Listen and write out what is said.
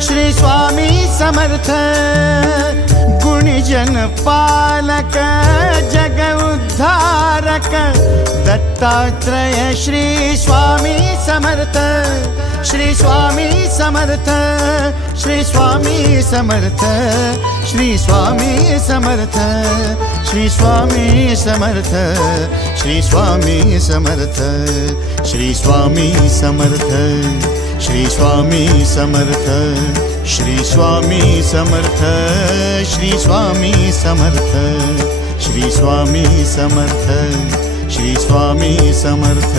श्री स्वामी समर्थ गुणीजन पालक जग उद्धारक दत्तात्रेय श्री स्वामी समर्थ श्री स्वामी समर्थ श्री स्वामी समर्थ श्री स्वामी समर्थ श्री स्वामी समर्थ श्री स्वामी समर्थ श्री स्वामी समर्थ श्री स्वामी समर्थ श्री स्वामी समर्थ श्री स्वामी समर्थ श्री स्वामी समर्थ श्री स्वामी समर्थ